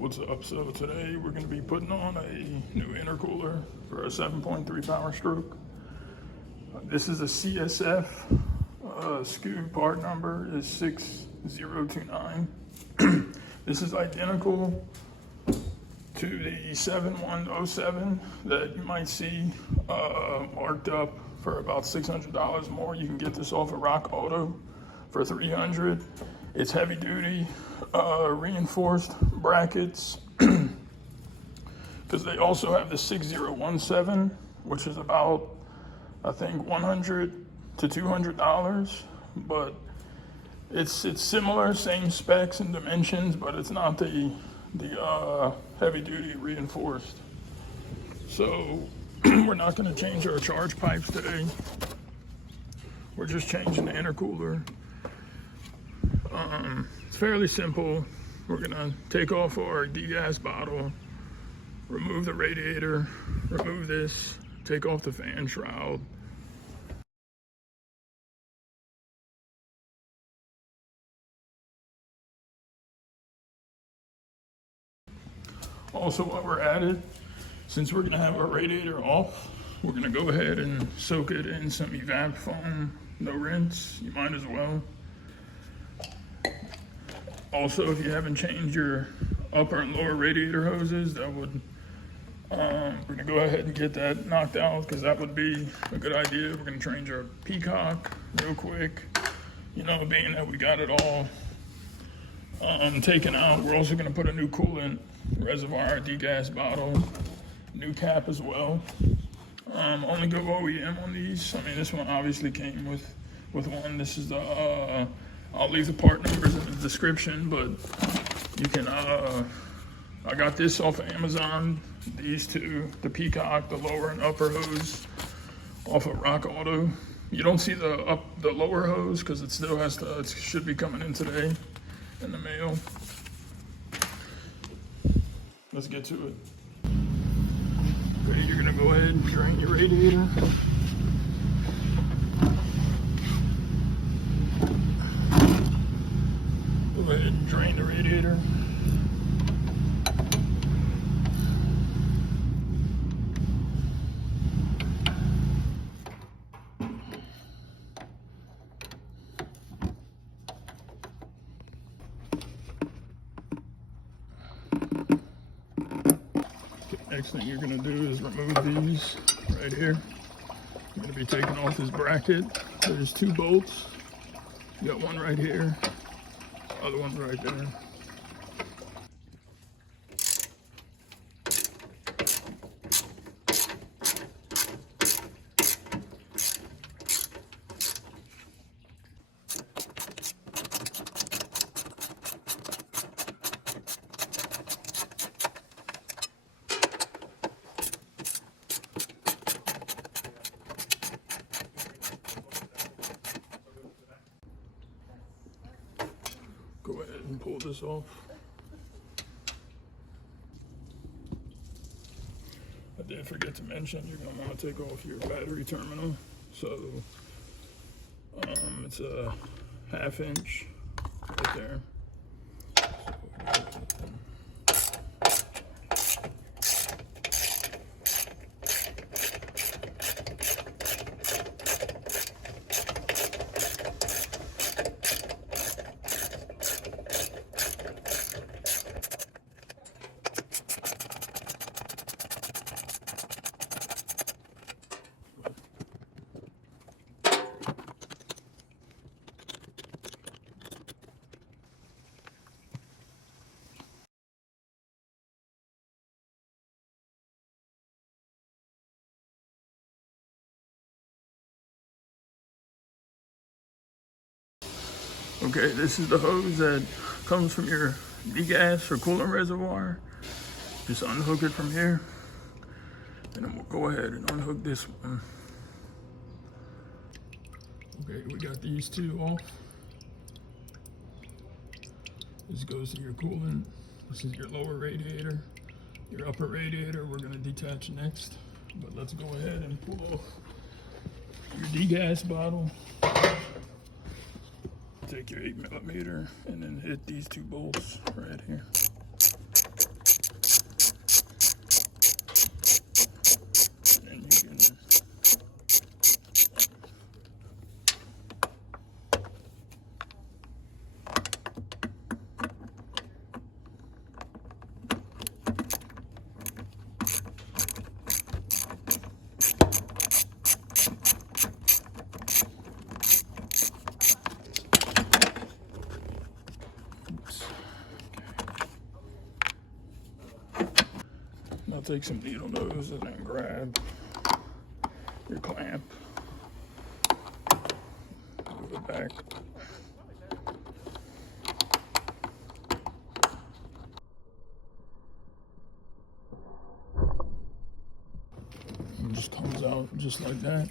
What's up? So today we're going to be putting on a new intercooler for a 7.3 Powerstroke. This is a CSF. SKU part number is 6029. This is identical to the 7107 that you might see marked up for about $600 more. You can get this off of RockAuto for $300. It's heavy duty, reinforced brackets, because they also have the 6017, which is about, I think, $100 to $200, but it's similar, same specs and dimensions, but it's not the heavy duty reinforced. So we're not going to change our charge pipes today. We're just changing the intercooler. It's fairly simple. We're gonna take off our Degas bottle, remove the radiator, remove this, take off the fan shroud. Also, while we're at it, since we're gonna have our radiator off, we're gonna go ahead and soak it in some evap foam, no rinse, you might as well. Also, if you haven't changed your upper and lower radiator hoses, that would, we're gonna go ahead and get that knocked out, because that would be a good idea. We're gonna change our peacock real quick. You know, being that we got it all taken out, we're also gonna put a new coolant reservoir, Degas bottle, new cap as well. Only go OEM on these. I mean, this one obviously came with one. This is the, I'll leave the part numbers in the description, but you can, I got this off of Amazon, these two, the peacock, the lower and upper hose off of RockAuto. You don't see the lower hose because it still has to, it should be coming in today in the mail. Let's get to it. Okay, you're gonna go ahead and drain your radiator. Go ahead and drain the radiator. Next thing you're going to do is remove these right here. You're going to be taking off this bracket. There's two bolts. You got one right here, other one's right there. Go ahead and pull this off. I did forget to mention, you're going to want to take off your battery terminal. So it's a 1/2 inch right there. Okay, this is the hose that comes from your Degas or coolant reservoir. Just unhook it from here. And then we'll go ahead and unhook this one. Okay, we got these two off. This goes to your coolant. This is your lower radiator. Your upper radiator we're gonna detach next. But let's go ahead and pull off your Degas bottle. Take your 8mm and then hit these two bolts right here. take some needle nose and then grab your clamp, move it back. And it just comes out just like that.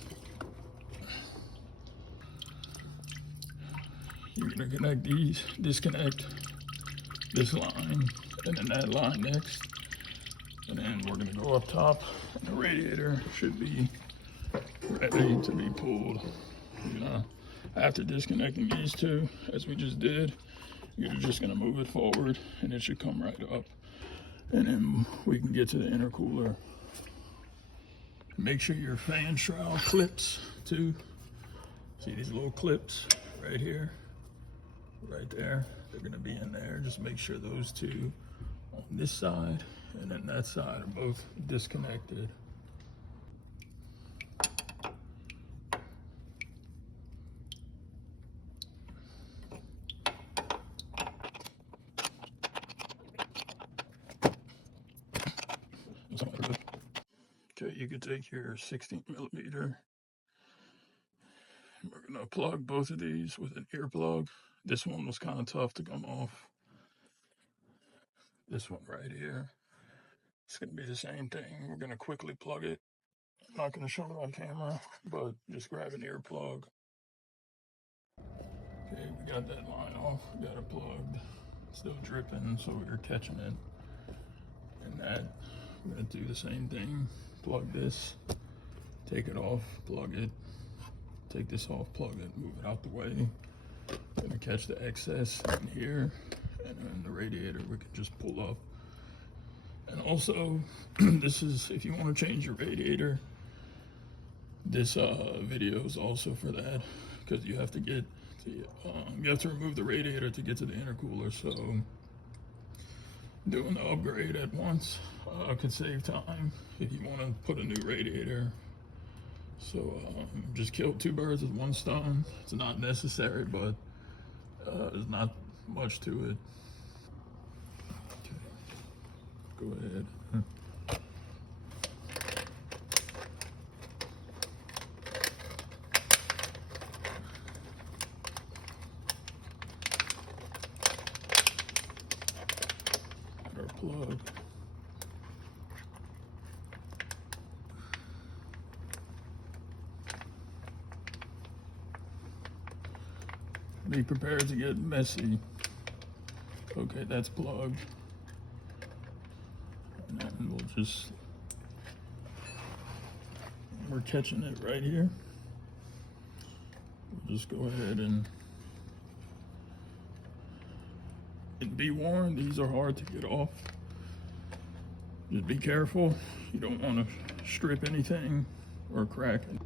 You're gonna connect these, disconnect this line, and then that line next. And then we're gonna go up top, and the radiator should be ready to be pulled. After disconnecting these two, as we just did, you're just gonna move it forward, and it should come right up. And then we can get to the intercooler. Make sure your fan shroud clips too. See these little clips right here, right there? They're gonna be in there. Just make sure those two on this side and then that side are both disconnected. Okay, you could take your 16 millimeter. We're gonna plug both of these with an earplug. This one was kind of tough to come off. This one right here. It's gonna be the same thing. We're gonna quickly plug it. I'm not gonna show it on camera, but just grab an earplug. Okay, we got that line off. We got it plugged. It's still dripping, so we're catching it. And that, we're gonna do the same thing. Plug this, take it off, plug it, take this off, plug it, move it out the way. Gonna catch the excess in here, and then the radiator we can just pull up. And also, this is, if you want to change your radiator, this video is also for that, because you have to get to, you have to remove the radiator to get to the intercooler. So doing the upgrade at once could save time if you want to put a new radiator. So just kill two birds with one stone. It's not necessary, but there's not much to it. Okay. Go ahead. Our plug. Be prepared to get messy. Okay, that's plugged. And then we'll just, we're catching it right here. We'll just go ahead and be warned, these are hard to get off. Just be careful. You don't want to strip anything or crack it.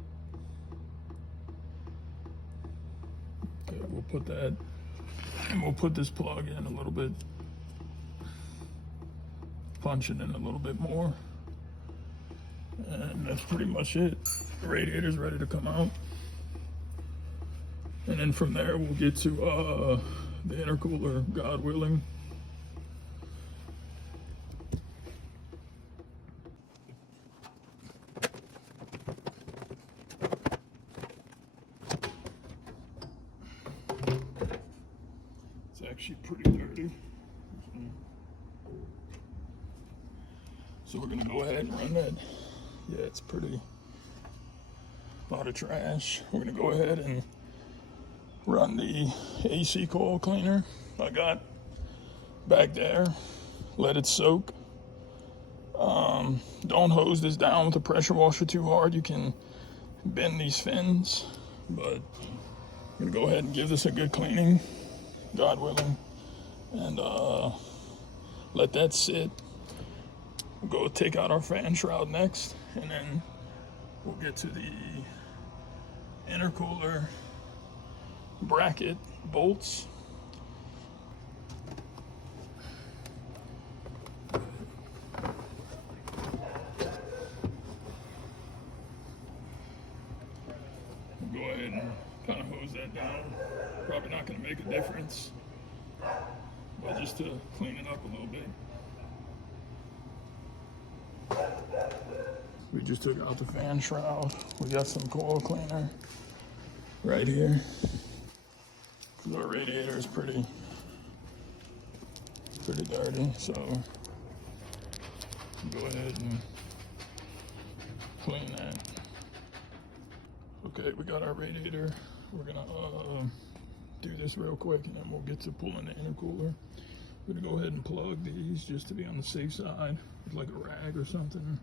Okay, we'll put that, and we'll put this plug in a little bit. Punch it in a little bit more. And that's pretty much it. The radiator's ready to come out. And then from there, we'll get to the intercooler, God willing. It's actually pretty dirty. So we're gonna go ahead and run that. Yeah, it's pretty, a lot of trash. We're gonna go ahead and run the AC coil cleaner I got back there. Let it soak. Don't hose this down with a pressure washer too hard. You can bend these fins, but I'm gonna go ahead and give this a good cleaning, God willing, and let that sit. We'll go take out our fan shroud next, and then we'll get to the intercooler bracket bolts. We'll go ahead and kind of hose that down. Probably not going to make a difference, but just to clean it up a little bit. We just took out the fan shroud. We got some coil cleaner right here. Cause our radiator is pretty dirty, so go ahead and clean that. Okay, we got our radiator. We're gonna do this real quick and then we'll get to pulling the intercooler. We're gonna go ahead and plug these just to be on the safe side with like a rag or something,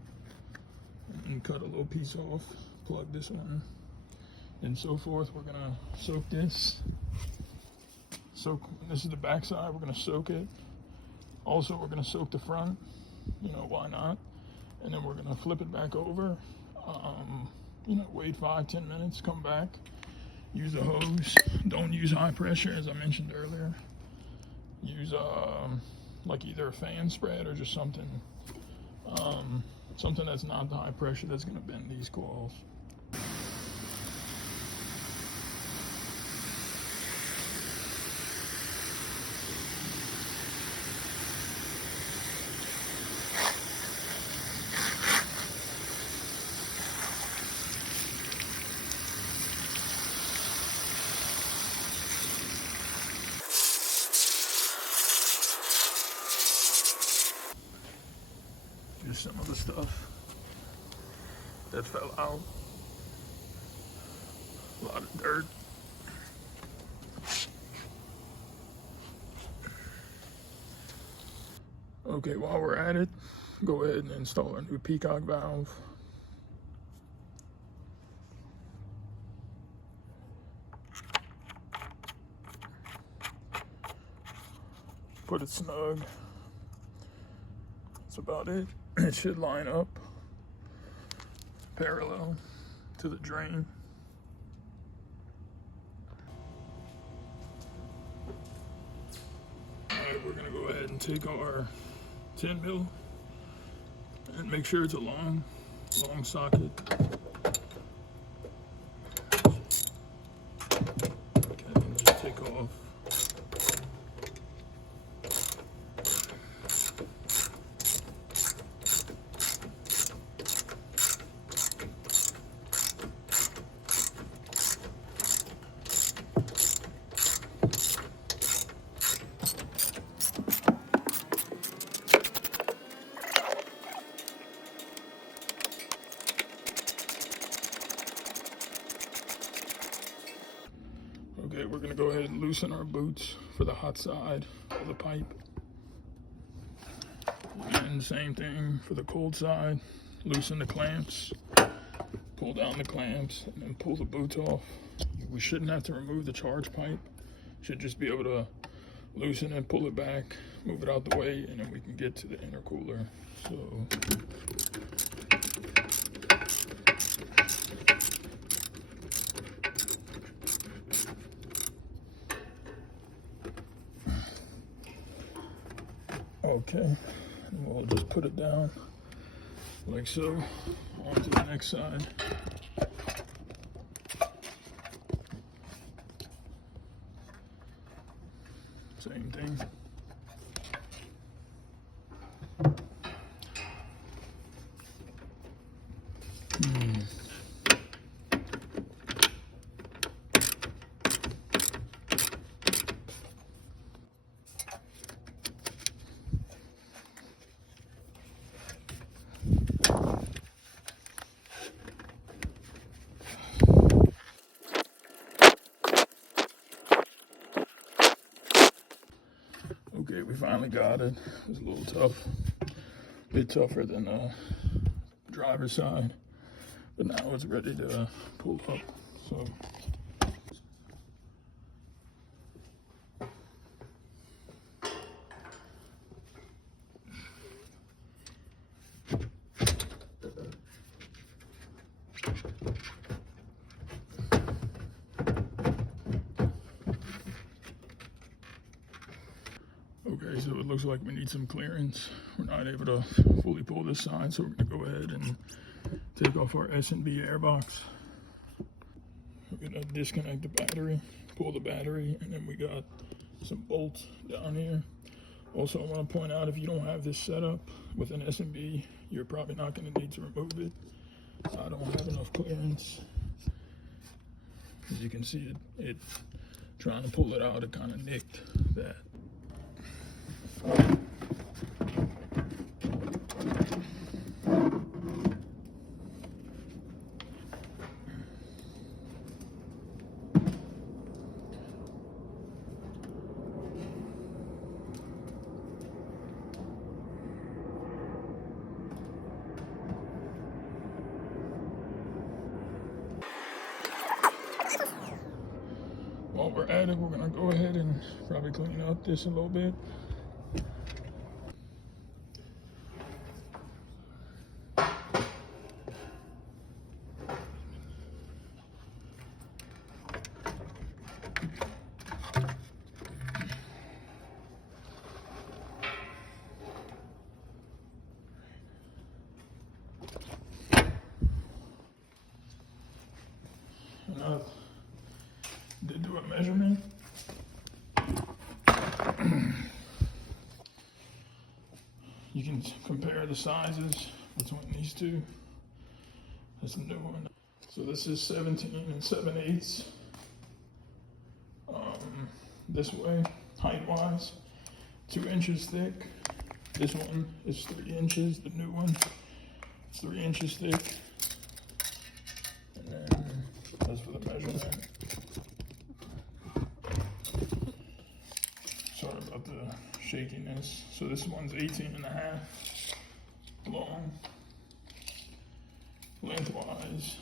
and cut a little piece off, plug this one, and so forth. We're gonna soak this. This is the back side, we're gonna soak it. Also, we're gonna soak the front, you know, why not? And then we're gonna flip it back over, you know, wait 5-10 minutes, come back, use a hose. Don't use high pressure, as I mentioned earlier. Use like either a fan spread or just something that's not the high pressure that's gonna bend these coils. Just some of the stuff that fell out. A lot of dirt. Okay, while we're at it, go ahead and install our new peacock valve. Put it snug. That's about it. It should line up parallel to the drain. Alright, we're gonna go ahead and take our 10 mil and make sure it's a long socket. Okay, and just take off. Okay, we're gonna go ahead and loosen our boots for the hot side of the pipe. And same thing for the cold side. Loosen the clamps, pull down the clamps, and then pull the boots off. We shouldn't have to remove the charge pipe. Should just be able to loosen it, pull it back, move it out the way, and then we can get to the intercooler. So okay, and we'll just put it down like so onto the next side. Same thing. Okay, we finally got it. It was a little tough, a bit tougher than the driver's side, but now it's ready to pull up. So okay, so it looks like we need some clearance. We're not able to fully pull this side, so we're gonna go ahead and take off our S&B airbox. We're gonna disconnect the battery, pull the battery, and then we got some bolts down here. Also, I want to point out, if you don't have this set up with an S&B, you're probably not going to need to remove it. I don't have enough clearance. As you can see, it trying to pull it out, it kind of nicked that. While we're at it, we're gonna go ahead and probably clean up this a little bit. And I did do a measurement. You can compare the sizes between these two. That's the new one. So this is 17 7/8. This way, height-wise, 2 inches thick. This one is 3 inches. The new one is 3 inches thick. And then that's for the measurement. Sorry about the shakiness. So this one's 18.5 long. Lengthwise,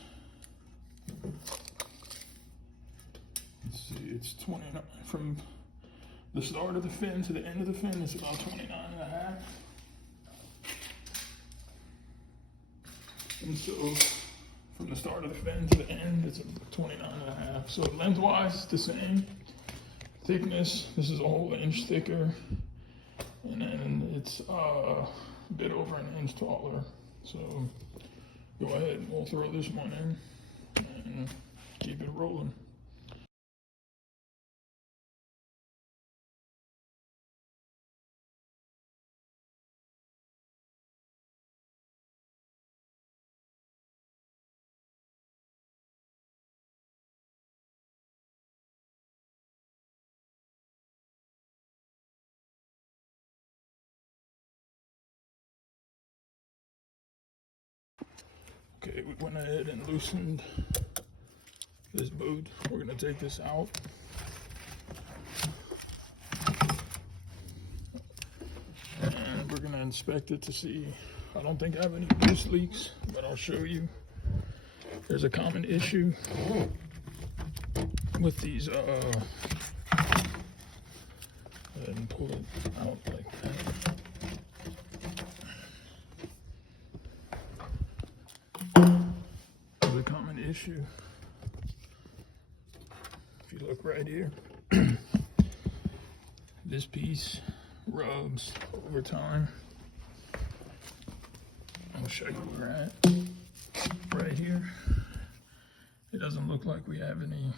let's see, it's 29. From the start of the fin to the end of the fin, it's about 29.5. And so from the start of the fin to the end, it's 29.5. So lengthwise, it's the same. Thickness, this is a whole inch thicker. And then it's a bit over an inch taller. So go ahead and we'll throw this one in and keep it rolling. Okay, we went ahead and loosened this boot. We're gonna take this out. And we're gonna inspect it to see. I don't think I have any loose leaks, but I'll show you. There's a common issue with these, and pull it out like that. There's a common issue. If you look right here, this piece rubs over time. I'll show you where we're at. Right here. It doesn't look like we have any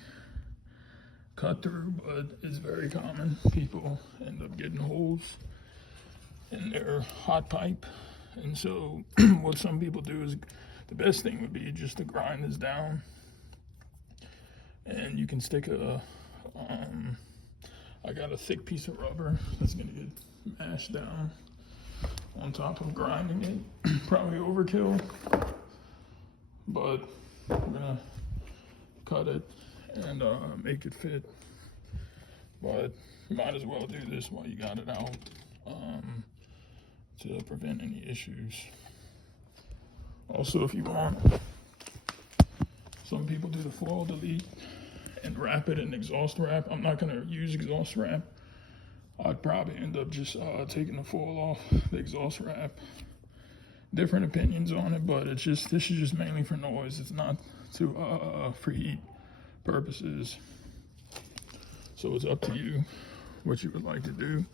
cut through, but it's very common. People end up getting holes in their hot pipe. And so what some people do is, the best thing would be just to grind this down. And you can stick I got a thick piece of rubber that's gonna get mashed down on top of grinding it. Probably overkill, but we're gonna cut it and make it fit. But you might as well do this while you got it out, to prevent any issues. Also, if you want, some people do the foil delete and wrap it in exhaust wrap. I'm not gonna use exhaust wrap. I'd probably end up just taking the foil off the exhaust wrap. Different opinions on it, but this is just mainly for noise. It's not to for heat purposes. So it's up to you what you would like to do.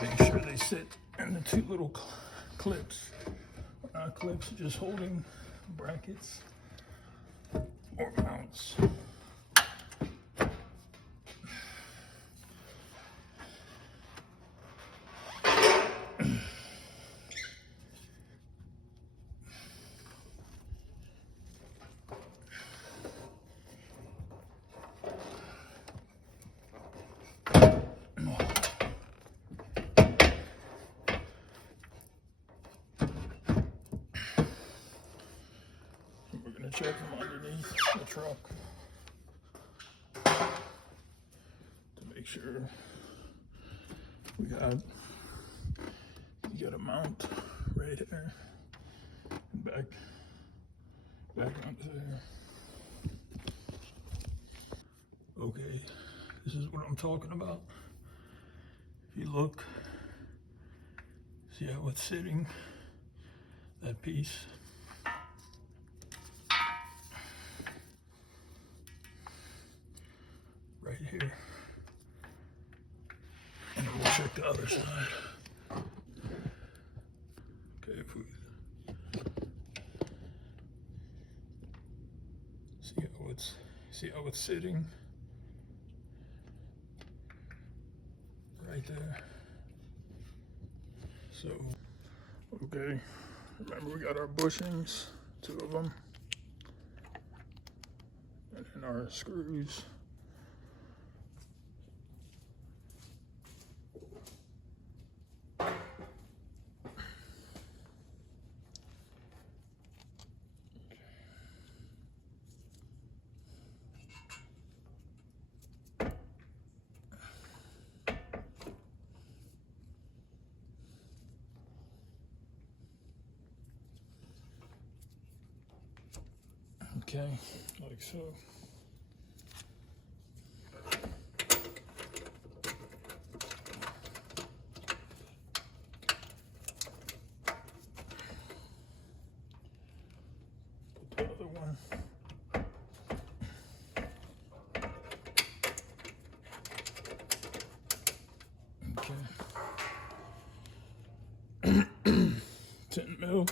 Make sure they sit in the two little clips. Not clips, just holding brackets or mounts. Check them underneath the truck to make sure we got, you got a mount right there and back onto there. Okay, this is what I'm talking about. If you look, see how it's sitting, that piece. Right here. And then we'll check the other side. Okay, if we see how it's sitting right there. So, okay, remember we got our bushings, 2 of them, and then our screws. Okay, like so. Put the other one. Okay. 10 mil.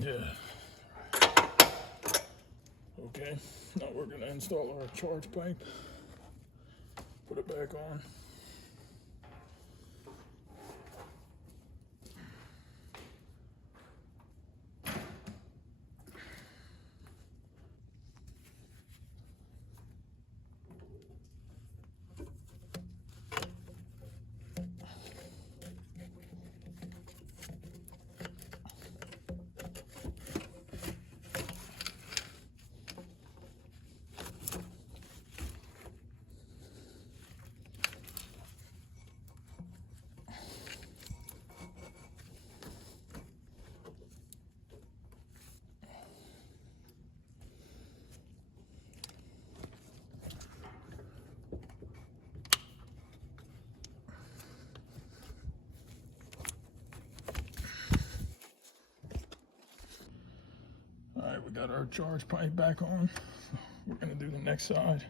Yeah. Okay, now we're gonna install our charge pipe. Put it back on. Alright, we got our charge pipe back on. We're gonna do the next side.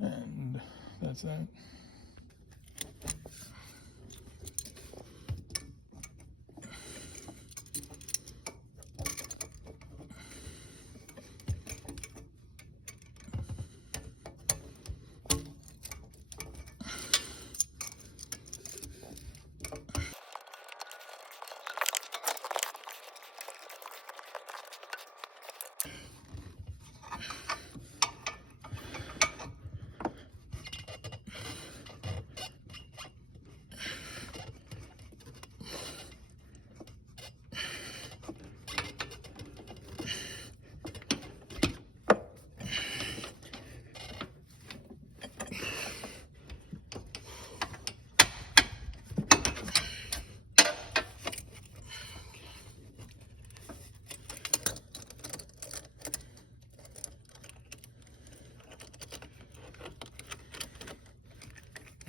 And that's that.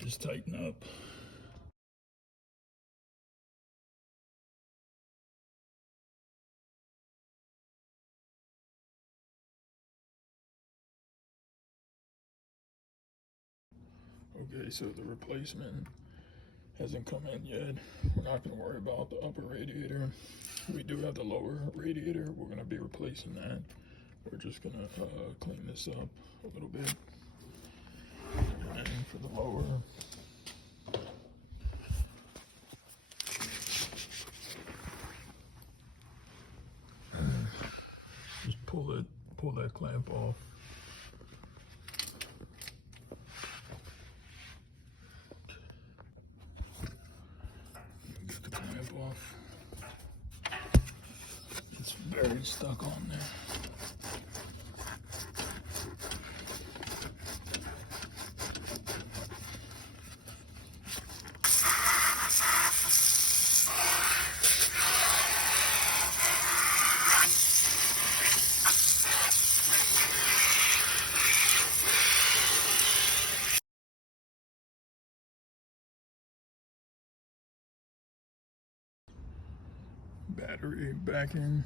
just tighten up. Okay, so the replacement hasn't come in yet. We're not going to worry about the upper radiator. We do have the lower radiator. We're going to be replacing that. We're just going to clean this up a little bit. And for the lower, just pull that clamp off. Get the clamp off. It's very stuck on there. Battery back in.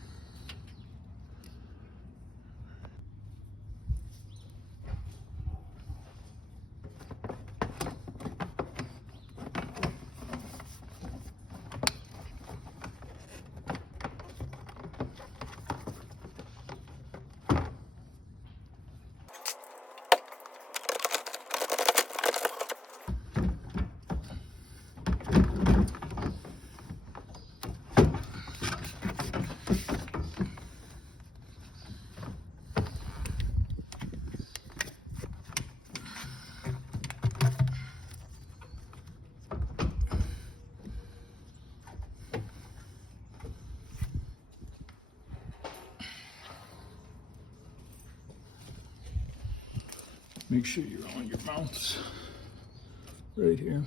Make sure you're on your mounts right here.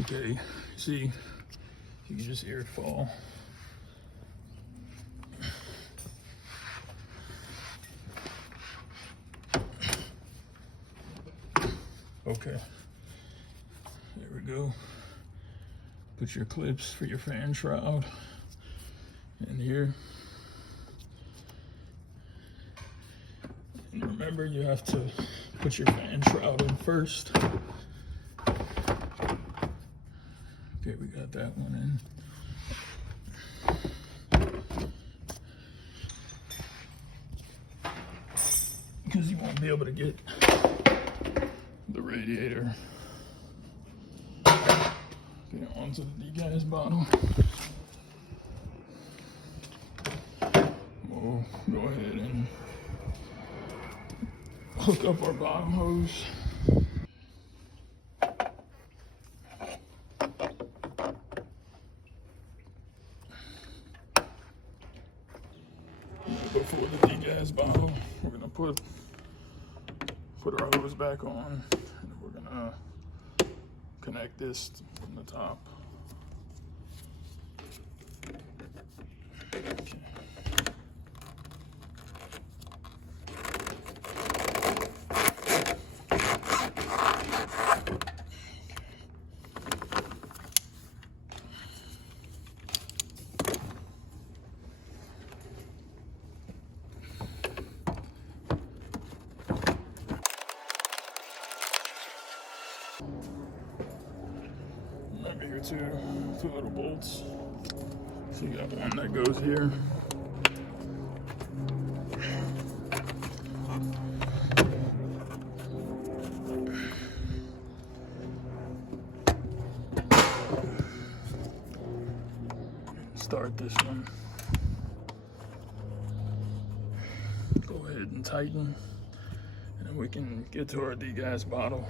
Okay, see, you can just hear it fall. Okay, there we go. Put your clips for your fan shroud in here. And remember, you have to put your fan shroud in first. Okay, we got that one in. Because you won't be able to get the radiator onto the degas bottle. We'll go ahead and hook up our bottom hose. Before the degas bottle, we're gonna put our hose back on, and we're gonna connect this from the top. Okay. Remember your two little bolts. So you got one that goes here. Start this one. Go ahead and tighten, and then we can get to our degas bottle.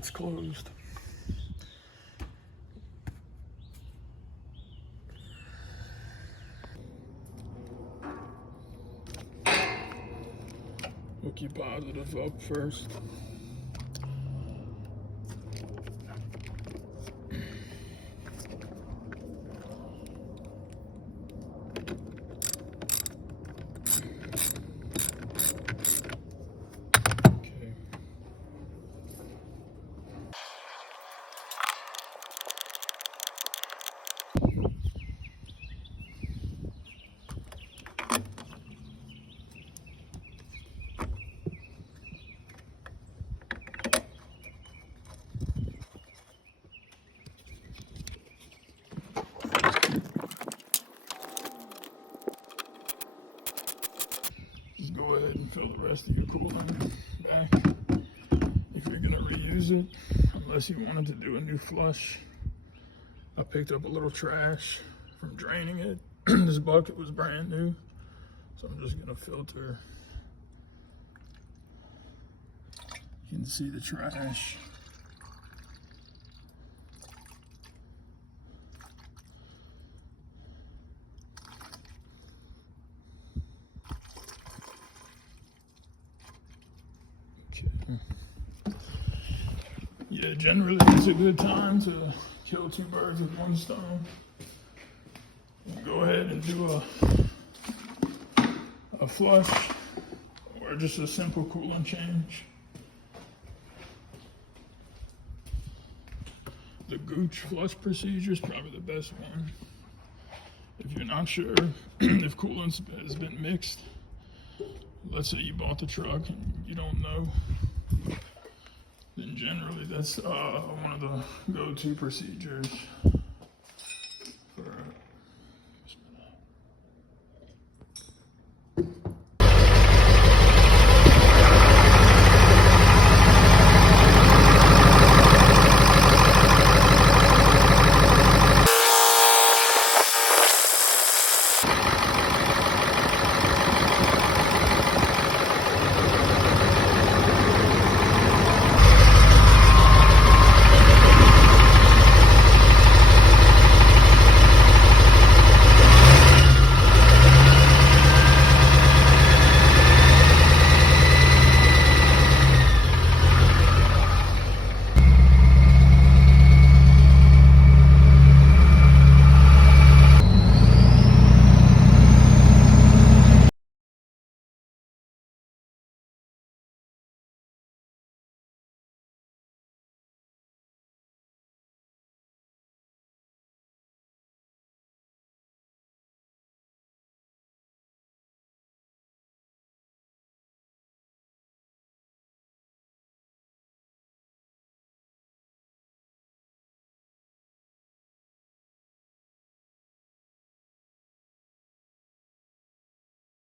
that's closed. Hook your positive up first. Just go ahead and fill the rest of your coolant back if you're gonna reuse it, unless you wanted to do a new flush. I picked up a little trash from draining it. This bucket was brand new, so I'm just gonna filter. You can see the trash. Yeah, generally it's a good time to kill two birds with one stone. Go ahead and do a flush or just a simple coolant change. The gooch flush procedure is probably the best one. If you're not sure if coolant has been mixed, let's say you bought the truck and you don't know, then generally that's one of the go-to procedures.